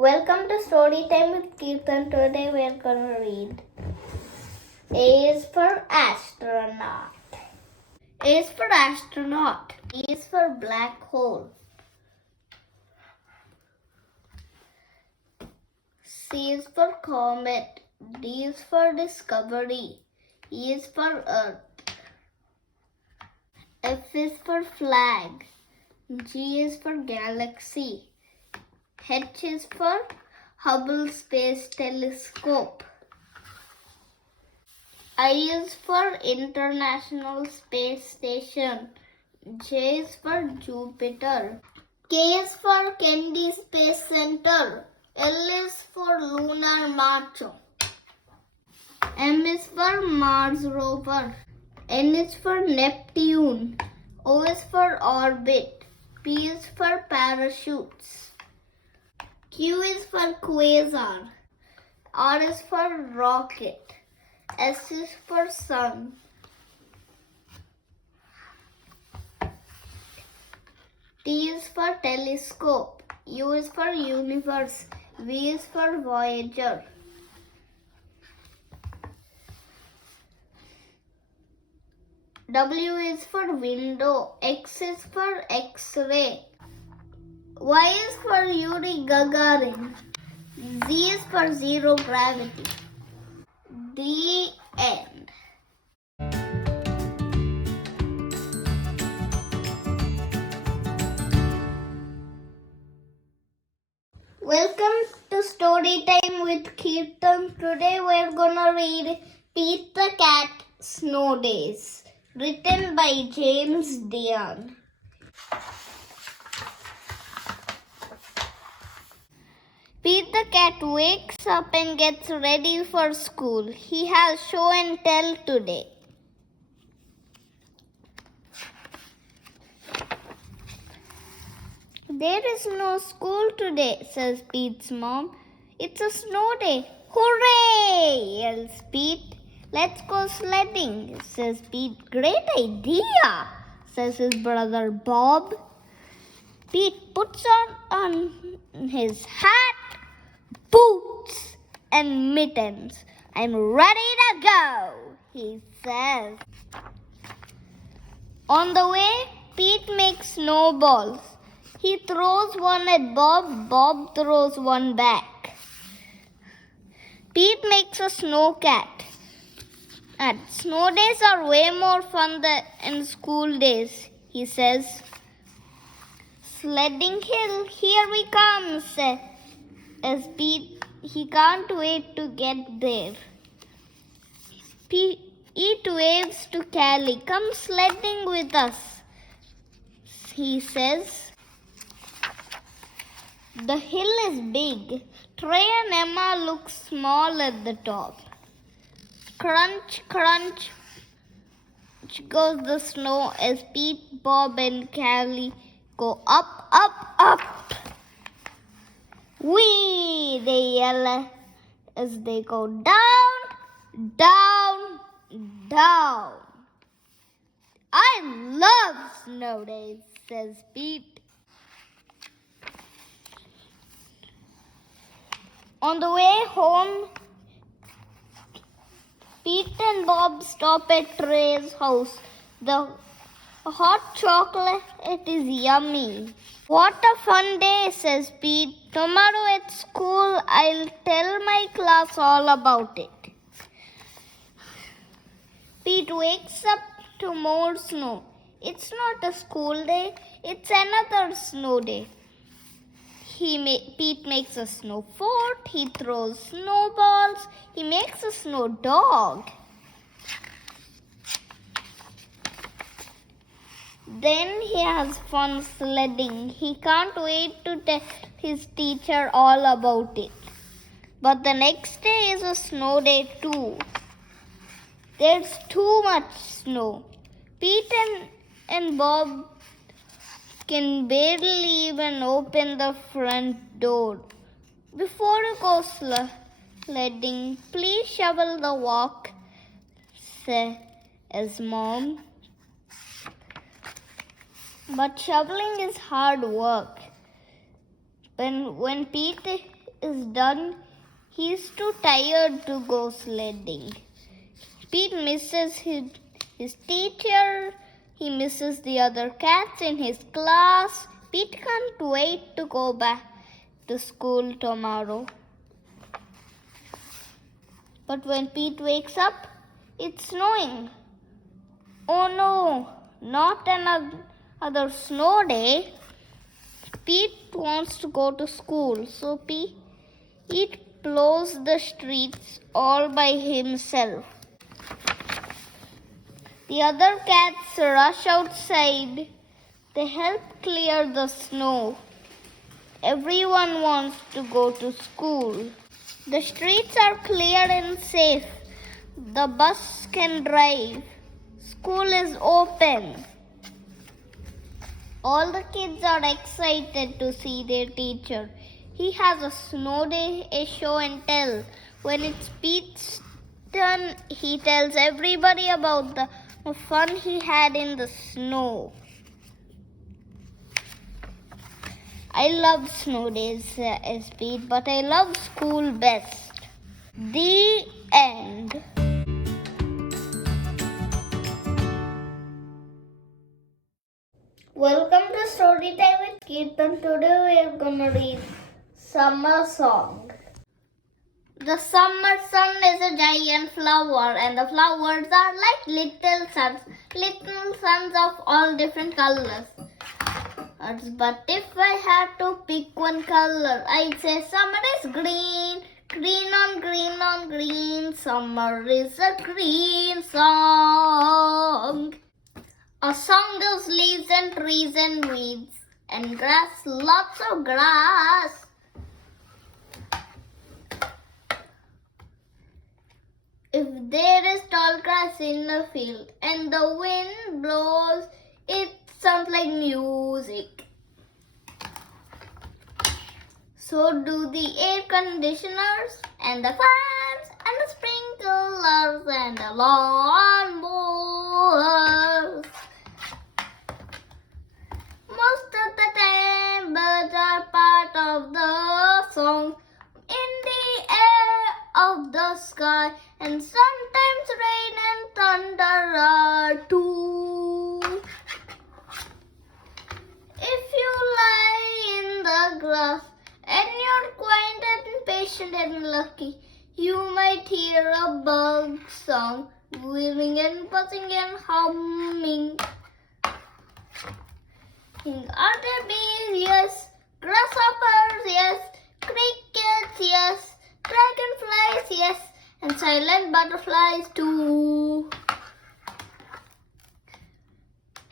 Welcome to Storytime with Kirtan. Today we are going to read A is for astronaut. A is for astronaut. E is for black hole. C is for comet. D is for discovery. E is for earth. F is for flag. G is for galaxy. H is for Hubble Space Telescope. I is for International Space Station. J is for Jupiter. K is for Kennedy Space Center. L is for Lunar Macho. M is for Mars rover. N is for Neptune. O is for orbit. P is for parachutes. Q is for quasar. R is for rocket. S is for sun. T is for telescope. U is for universe. V is for Voyager. W is for window. X is for X-ray. Y is for Yuri Gagarin. Z is for zero gravity. The end. Welcome to Storytime with Kirtan. Today we're gonna read Pete the Cat Snow Days, written by James Dion. Pete the cat wakes up and gets ready for school. He has show and tell today. There is no school today, says Pete's mom. It's a snow day. Hooray! Yells Pete. Let's go sledding, says Pete. Great idea, says his brother Bob. Pete puts on his hat, boots, and mittens. I'm ready to go, he says. On the way, Pete makes snowballs. He throws one at Bob. Bob throws one back. Pete makes a snow cat. And snow days are way more fun than school days, he says. Sledding hill, here we come, says Pete. He can't wait to get there. Pete waves to Callie. Come sledding with us, he says. The hill is big. Trey and Emma look small at the top. Crunch, crunch goes the snow as Pete, Bob, and Callie go up, up, up. Whee! They yell as they go down, down, down. I love snow days, says Pete. On the way home, Pete and Bob stop at Trey's house. The hot chocolate is yummy. What a fun day, says Pete. Tomorrow at school, I'll tell my class all about it. Pete wakes up to more snow. It's not a school day, it's another snow day. Pete makes a snow fort, he throws snowballs, he makes a snow dog. Then he has fun sledding. He can't wait to tell his teacher all about it. But the next day is a snow day too. There's too much snow. Pete and Bob can barely even open the front door. Before you go sledding, please shovel the walk, says Mom. But shoveling is hard work. When Pete is done, he is too tired to go sledding. Pete misses his teacher. He misses the other cats in his class. Pete can't wait to go back to school tomorrow. But when Pete wakes up, it's snowing. Oh no, not another snow day. Pete wants to go to school, so Pete plows the streets all by himself. The other cats rush outside. They help clear the snow. Everyone wants to go to school. The streets are clear and safe. The bus can drive. School is open. All the kids are excited to see their teacher. He has a snow day, a show and tell. When it's Pete's turn, he tells everybody about the fun he had in the snow. I love snow days as Pete, but I love school best. The end. Welcome to Storytime with Kirtan. Today we are gonna read Summer Song. The summer sun is a giant flower, and the flowers are like little suns of all different colors. But if I had to pick one color, I'd say summer is green. Green on green on green. Summer is a green song. A song of leaves and trees and weeds and grass, lots of grass. If there is tall grass in the field and the wind blows, it sounds like music. So do the air conditioners and the fans and the sprinklers and the lawn mowers. Most of the time, birds are part of the song in the air of the sky, and sometimes rain and thunder are too. If you lie in the grass and you're quiet and patient and lucky, you might hear a bug song, whirring and buzzing and humming. Are there bees? Yes. Grasshoppers? Yes. Crickets? Yes. Dragonflies? Yes. And silent butterflies too.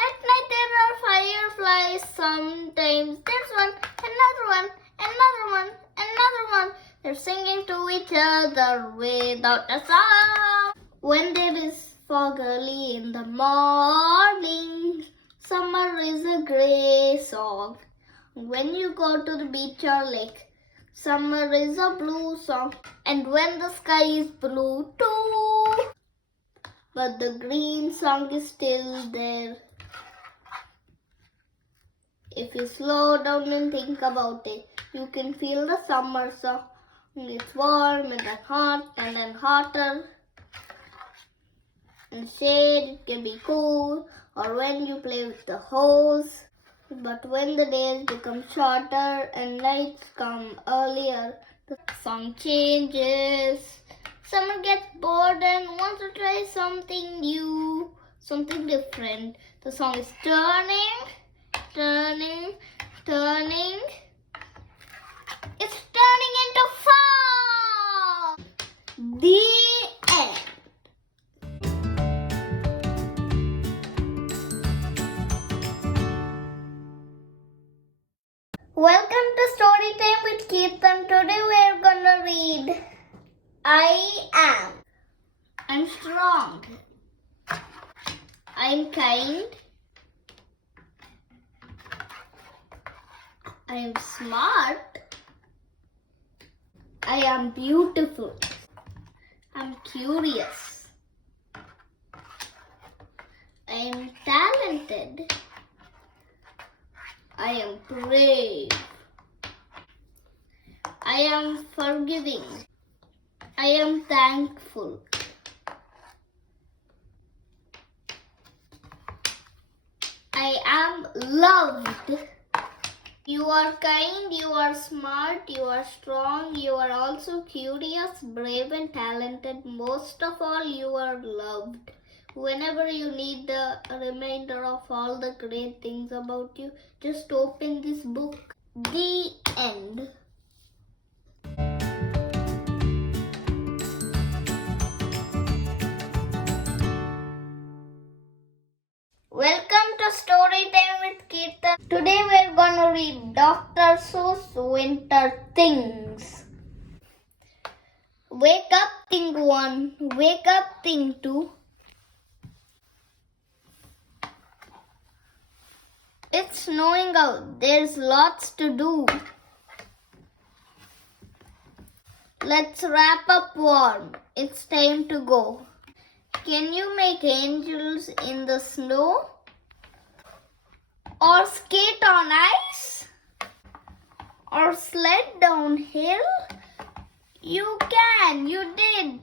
At night there are fireflies. Sometimes there's one, another one, another one, another one. They're singing to each other without a sound. When there is fog early in the morning, summer is a grey song. When you go to the beach or lake, summer is a blue song. And when the sky is blue too, but the green song is still there. If you slow down and think about it, you can feel the summer song. It's warm and then hot and then hotter. In the shade, it can be cool, or when you play with the hose. But when the days become shorter and nights come earlier, the song changes. Summer gets bored and wants to try something new, something different. The song is turning, turning, turning. It's turning into fall. The end. Welcome to Storytime with Kirtan. Today we are gonna read I Am. I'm strong. I'm kind. I'm smart. I am beautiful. I'm curious. I am talented. I am brave. I I am forgiving. I am thankful. I am loved. You are kind, you are smart, you are strong, you are also curious, brave and talented. Most of all, you are loved. Whenever you need the reminder of all the great things about you, just open this book. The end. Welcome to Storytime with Kirtan. Today we're gonna read Dr. Seuss Winter Things. Wake up, thing 1. Wake up, thing 2. It's snowing out. There's lots to do. Let's wrap up warm. It's time to go. Can you make angels in the snow? Or skate on ice? Or sled downhill? You can, you did.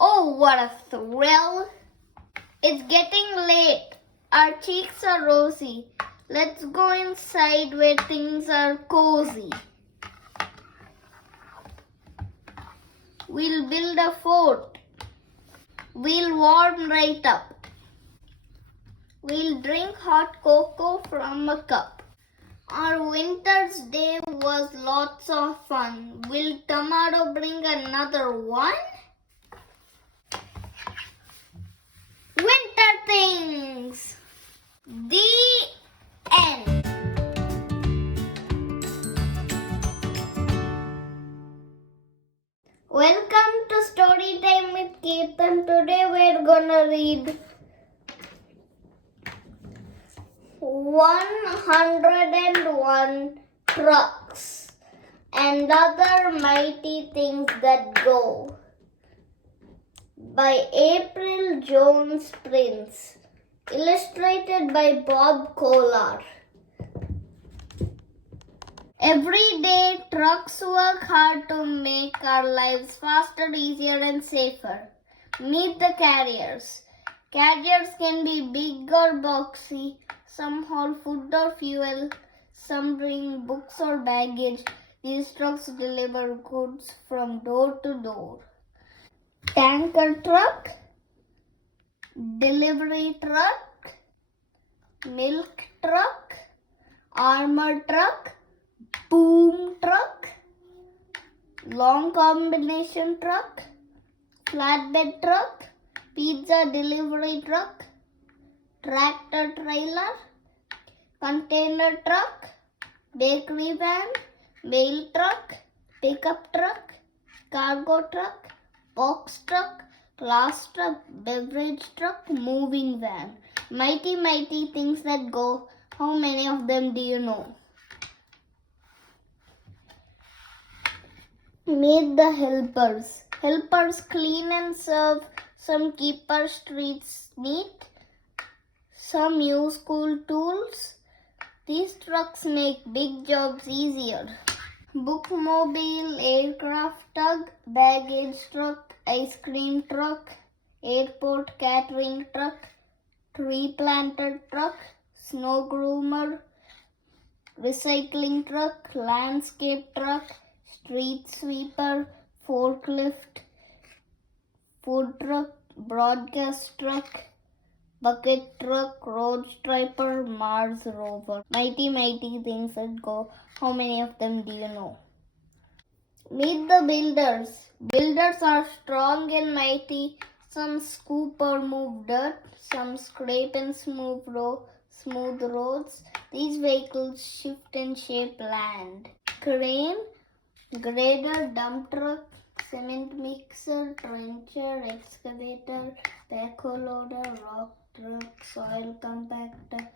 Oh, what a thrill. It's getting late. Our cheeks are rosy. Let's go inside where things are cozy. We'll build a fort. We'll warm right up. We'll drink hot cocoa from a cup. Our winter's day was lots of fun. Will tomorrow bring another one? Winter things. The end. Welcome to Storytime with Kirtan. Today we're gonna read 101 Trucks and Other Mighty Things That Go by April Jones Prince. Illustrated by Bob Kohler. Every day, trucks work hard to make our lives faster, easier, and safer. Meet the carriers. Carriers can be big or boxy. Some haul food or fuel. Some bring books or baggage. These trucks deliver goods from door to door. Tanker truck, delivery truck, milk truck, armor truck, boom truck, long combination truck, flatbed truck, pizza delivery truck, tractor trailer, container truck, bakery van, mail truck, pickup truck, cargo truck, box truck, glass truck, beverage truck, moving van. Mighty, mighty things that go. How many of them do you know? Meet the helpers. Helpers clean and serve. Some keep our streets neat. Some use cool tools. These trucks make big jobs easier. Bookmobile, aircraft tug, baggage truck, ice cream truck, airport catering truck, tree planter truck, snow groomer, recycling truck, landscape truck, street sweeper, forklift, food truck, broadcast truck, bucket truck, road striper, Mars rover. Mighty, mighty things that go. How many of them do you know? Meet the builders. Builders are strong and mighty. Some scoop or move dirt. Some scrape and smooth roads. These vehicles shift and shape land. Crane, grader, dump truck, cement mixer, trencher, excavator, backhoe loader, rock truck, soil compactor,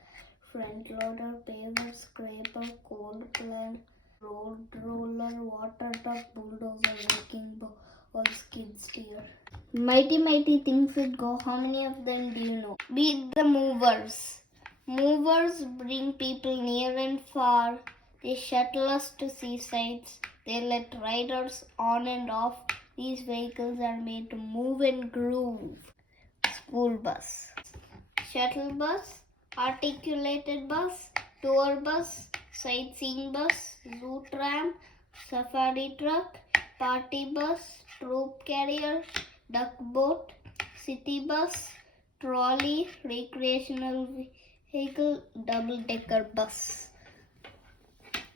front loader, paver, scraper, coal plant, road roller, water truck, bulldozer, wrecking ball, skid steer. Mighty, mighty things that go. How many of them do you know? Meet the movers. Movers bring people near and far. They shuttle us to seasides. They let riders on and off. These vehicles are made to move and groove. School bus, shuttle bus, articulated bus, tour bus, sightseeing bus, zoo tram, safari truck, party bus, troop carrier, duck boat, city bus, trolley, recreational vehicle, double-decker bus.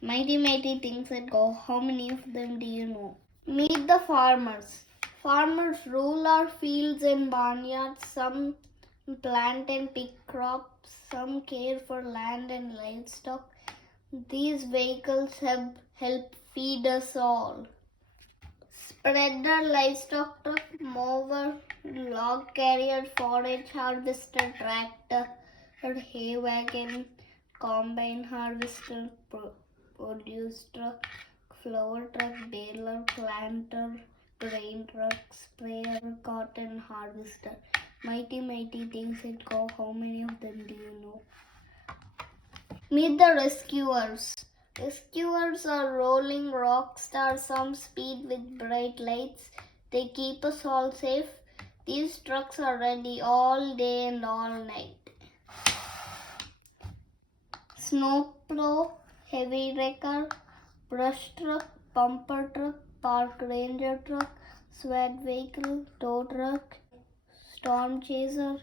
Mighty things that go. How many of them do you know? Meet the farmers. Farmers rule our fields and barnyards. Some plant and pick crops. Some care for land and livestock. These vehicles help feed us all. Spreader, livestock truck, mower, log carrier, forage harvester, tractor, hay wagon, combine harvester, produce truck, flower truck, baler, planter, grain truck, sprayer, cotton harvester. Mighty things that go. How many of them do you know? Meet the rescuers. Rescuers are rolling rock stars, some speed with bright lights. They keep us all safe. These trucks are ready all day and all night. Snowplow, heavy wrecker, brush truck, bumper truck, park ranger truck, SWAT vehicle, tow truck, storm chaser,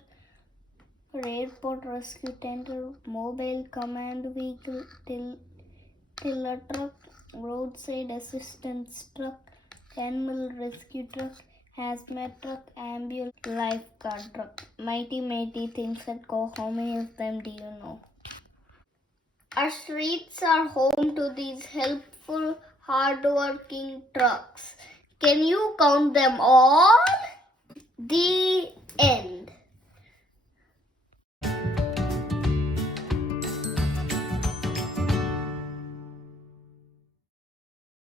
airport rescue tender, mobile command vehicle, tiller truck, roadside assistance truck, animal rescue truck, hazmat truck, ambulance, lifeguard truck. Mighty things that go. How many of them do you know? Our streets are home to these helpful, hard-working trucks. Can you count them all? The end.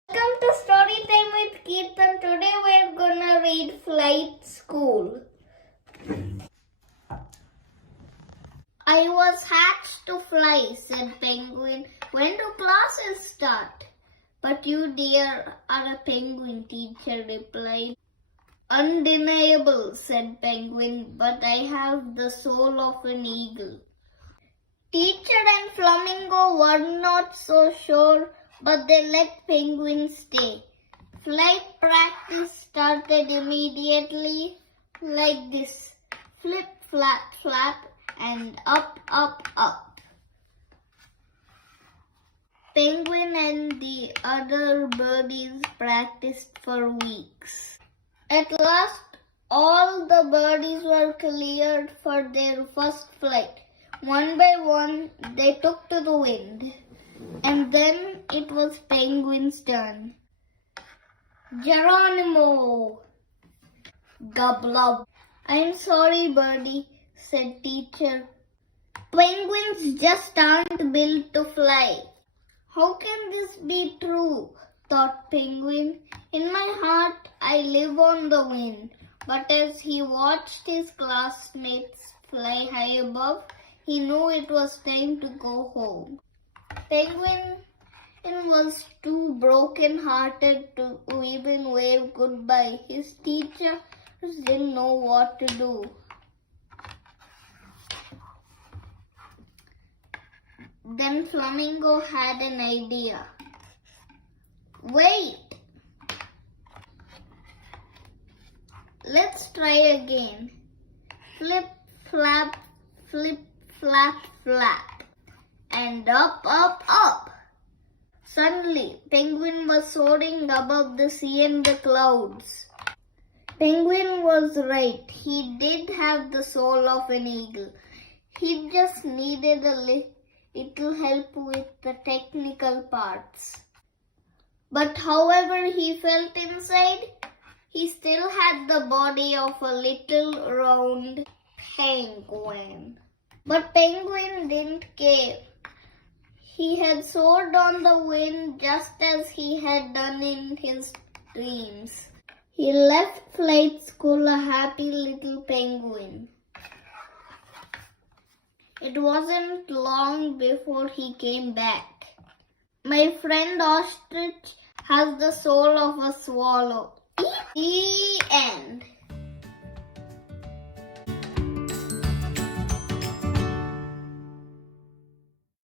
Welcome to Storytime with Kirtan. Today we're gonna read Flight School. I was hatched to fly, said Penguin. When do classes start? But you, dear, are a penguin, teacher replied. Undeniable, said Penguin, but I have the soul of an eagle. Teacher and Flamingo were not so sure, but they let Penguin stay. Flight practice started immediately like this. Flip, flap, flap, and up. Penguin and the other birdies practiced for weeks. At last, all the birdies were cleared for their first flight. One by one, they took to the wind. And then it was Penguin's turn. Geronimo! Goblub. I'm sorry, birdie, said teacher. Penguins just aren't built to fly. How can this be true? Thought Penguin. In my heart, I live on the wind. But as he watched his classmates fly high above, he knew it was time to go home. Penguin was too broken-hearted to even wave goodbye. His teachers didn't know what to do. Then Flamingo had an idea. Wait! Let's try again. Flip, flap, flip, flap, flap. And up. Suddenly, Penguin was soaring above the sea and the clouds. Penguin was right. He did have the soul of an eagle. He just needed a little help with the technical parts. But however he felt inside, he still had the body of a little round penguin. But Penguin didn't care. He had soared on the wind just as he had done in his dreams. He left flight school a happy little penguin. It wasn't long before he came back. My friend ostrich has the soul of a swallow. The end.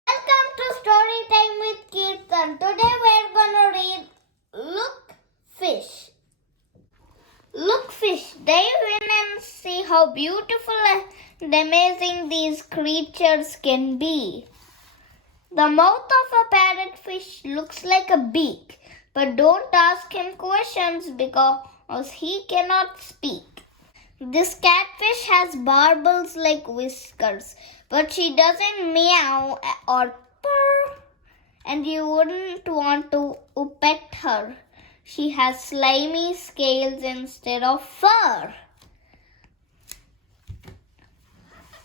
Welcome to Storytime with Kirtan. Today we're gonna read Look Fish. Look fish, dive in and see how beautiful and amazing these creatures can be. The mouth of a parrotfish looks like a beak, but don't ask him questions because he cannot speak. This catfish has barbels like whiskers, but she doesn't meow or purr, and you wouldn't want to pet her. She has slimy scales instead of fur.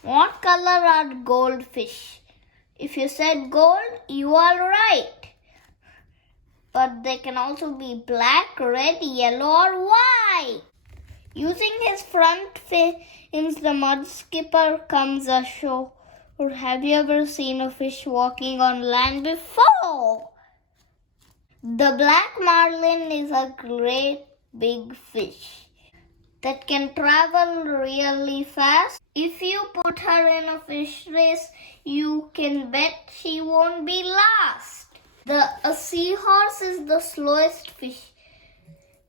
What color are goldfish? If you said gold, you are right. But they can also be black, red, yellow, or white. Using his front fins, the mud skipper comes ashore. Or have you ever seen a fish walking on land before? The black marlin is a great big fish that can travel really fast. If you put her in a fish race, you can bet she won't be last. A seahorse is the slowest fish.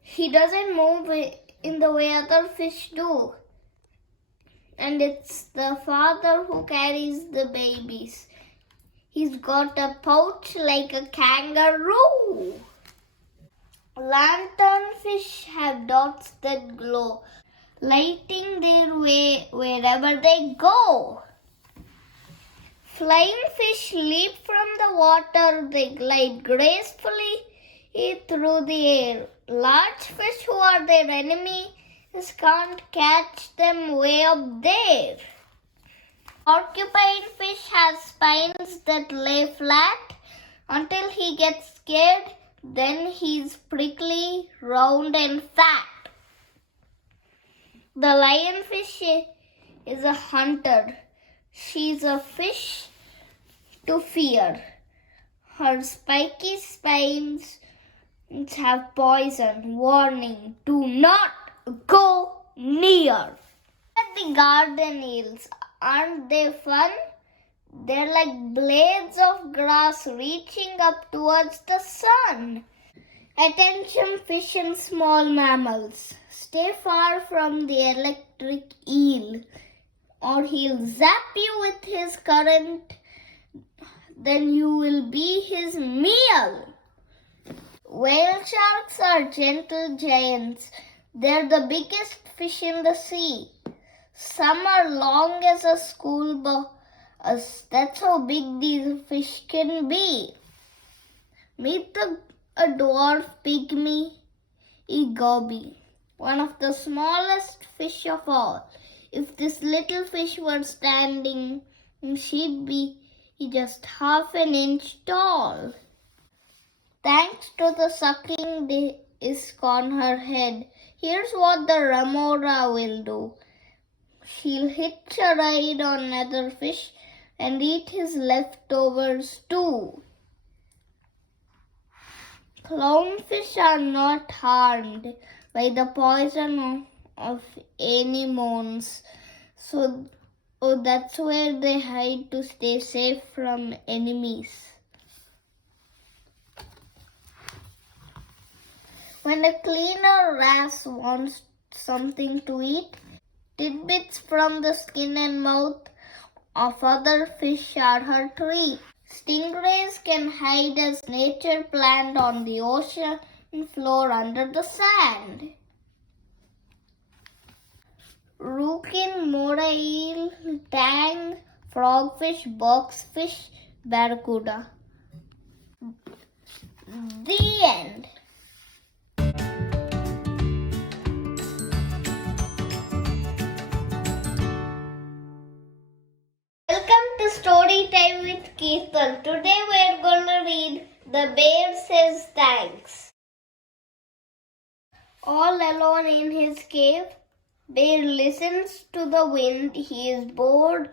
He doesn't move in the way other fish do. And it's the father who carries the babies. He's got a pouch like a kangaroo. Lanternfish have dots that glow, lighting their way wherever they go. Flying fish leap from the water. They glide gracefully through the air. Large fish who are their enemies can't catch them way up there. Porcupine fish has spines that lay flat until he gets scared. Then he's prickly, round and fat. The lionfish is a hunter. She's a fish to fear. Her spiky spines have poison. Warning, do not go near. The garden eels, aren't they fun? They're like blades of grass reaching up towards the sun. Attention fish and small mammals. Stay far from the electric eel, or he'll zap you with his current. Then you will be his meal. Whale sharks are gentle giants. They're the biggest fish in the sea. Some are long as a school bus. That's how big these fish can be. Meet a dwarf pygmy goby, one of the smallest fish of all. If this little fish were standing, she'd be just half an inch tall. Thanks to the sucking disc on her head, here's what the remora will do. She'll hitch a ride on another fish and eat his leftovers too. Clownfish are not harmed by the poison of anemones, so that's where they hide to stay safe from enemies. When a cleaner wrasse wants something to eat, tidbits from the skin and mouth of other fish are her treat. Stingrays can hide as nature planned on the ocean floor under the sand. Rookin, moray eel, tang, frogfish, boxfish, barracuda. The end. Welcome to Storytime with Kirtan. Today we're going to read The Bear Says Thanks. All alone in his cave, Bear listens to the wind. He is bored,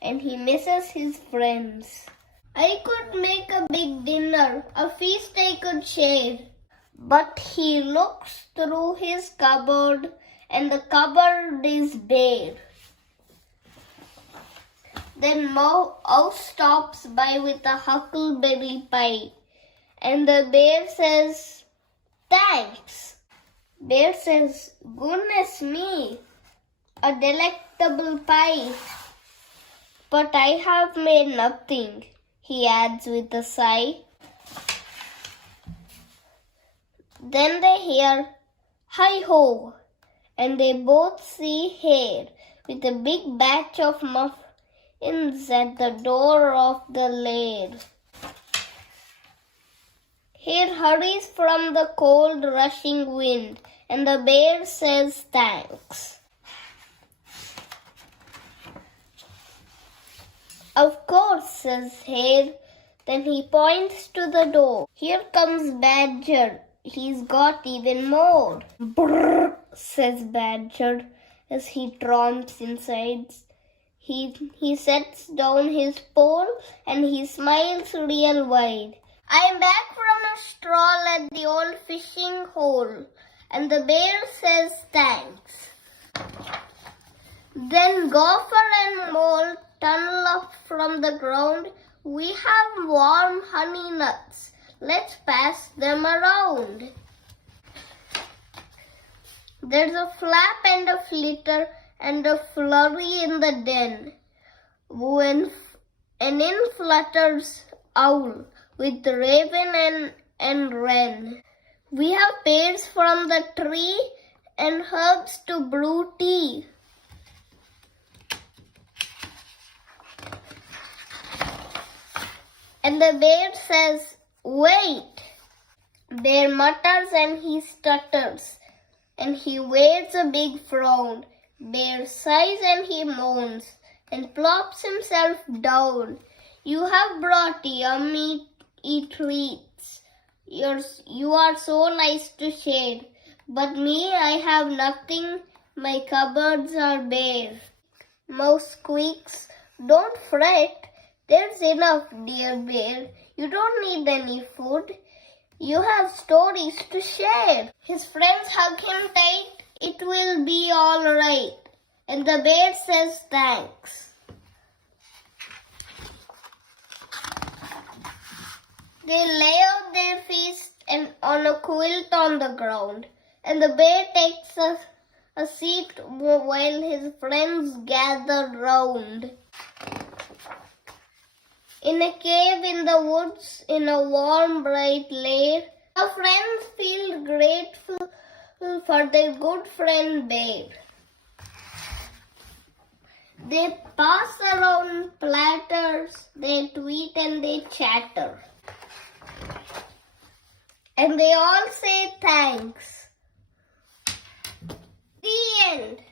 and he misses his friends. I could make a big dinner, a feast I could share. But he looks through his cupboard, and the cupboard is bare. Then Mouse stops by with a huckleberry pie, and the bear says, "Thanks." Bear says, "Goodness me, a delectable pie. But I have made nothing," he adds with a sigh. Then they hear, "Hi-ho," and they both see Hare with a big batch of muffins at the door of the lair. Hare hurries from the cold rushing wind, and the bear says thanks. "Of course," says Hare. Then he points to the door. "Here comes Badger. He's got even more." "Brrr," says Badger as he tromps inside. He sets down his pole and he smiles real wide. "I'm back from a stroll at the old fishing hole," and the bear says thanks. Then Gopher and Mole tunnel up from the ground. "We have warm honey nuts. Let's pass them around." There's a flap and a flitter and a flurry in the den. And in flutters Owl with Raven and Wren. "We have pears from the tree and herbs to brew tea." And the bear says, "Wait." Bear mutters and he stutters, and he wears a big frown. Bear sighs and he moans, and plops himself down. "You have brought yummy treats. You are so nice to share. But me, I have nothing. My cupboards are bare." Mouse squeaks, "Don't fret. There's enough, dear bear. You don't need any food. You have stories to share." His friends hug him tight. "It will be all right." And the bear says thanks. They lay out their feast and on a quilt on the ground. And the bear takes a seat while his friends gather round. In a cave in the woods, in a warm, bright lair, our friends feel grateful for their good friend Bear. They pass around platters, they tweet and they chatter. And they all say thanks. The end.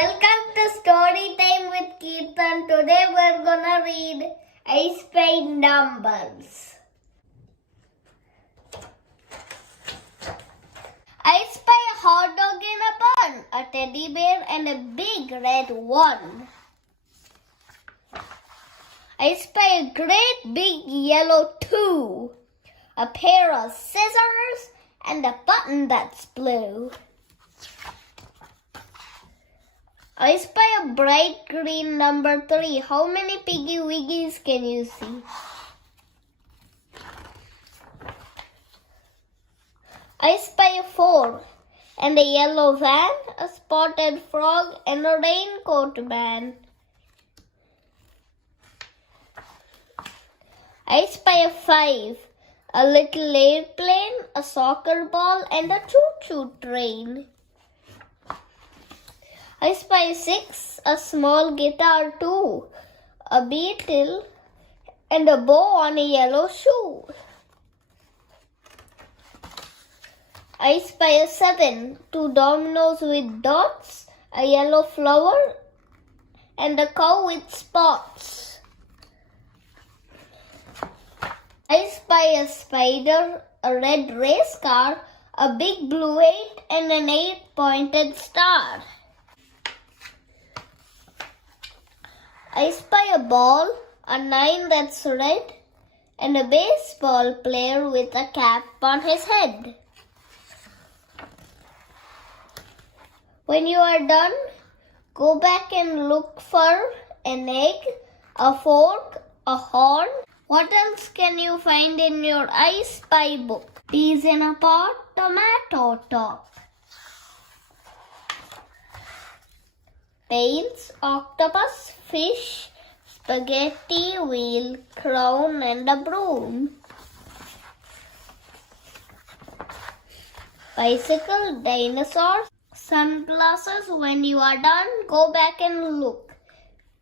Welcome to Storytime with Kirtan. Today we're gonna read I Spy Numbers. I spy a hot dog in a bun, a teddy bear and a big red one. I spy a great big yellow 2, a pair of scissors and a button that's blue. I spy a bright green number 3. How many piggy wiggies can you see? I spy a 4 and a yellow van, a spotted frog and a raincoat man. I spy a 5, a little airplane, a soccer ball and a choo-choo train. I spy 6, a small guitar too, a beetle and a bow on a yellow shoe. I spy a 7, 2 dominoes with dots, a yellow flower and a cow with spots. I spy a spider, a red race car, a big blue 8 and an 8 pointed star. I spy a ball, a 9 that's red, and a baseball player with a cap on his head. When you are done, go back and look for an egg, a fork, a horn. What else can you find in your I Spy book? Peas in a pot, tomato top. Pails, octopus, fish, spaghetti, wheel, crown, and a broom. Bicycle, dinosaur, sunglasses. When you are done, go back and look.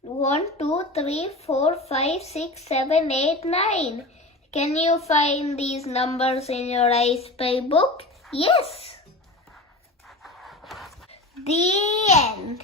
1, 2, 3, 4, 5, 6, 7, 8, 9. Can you find these numbers in your I Spy book? Yes. The end.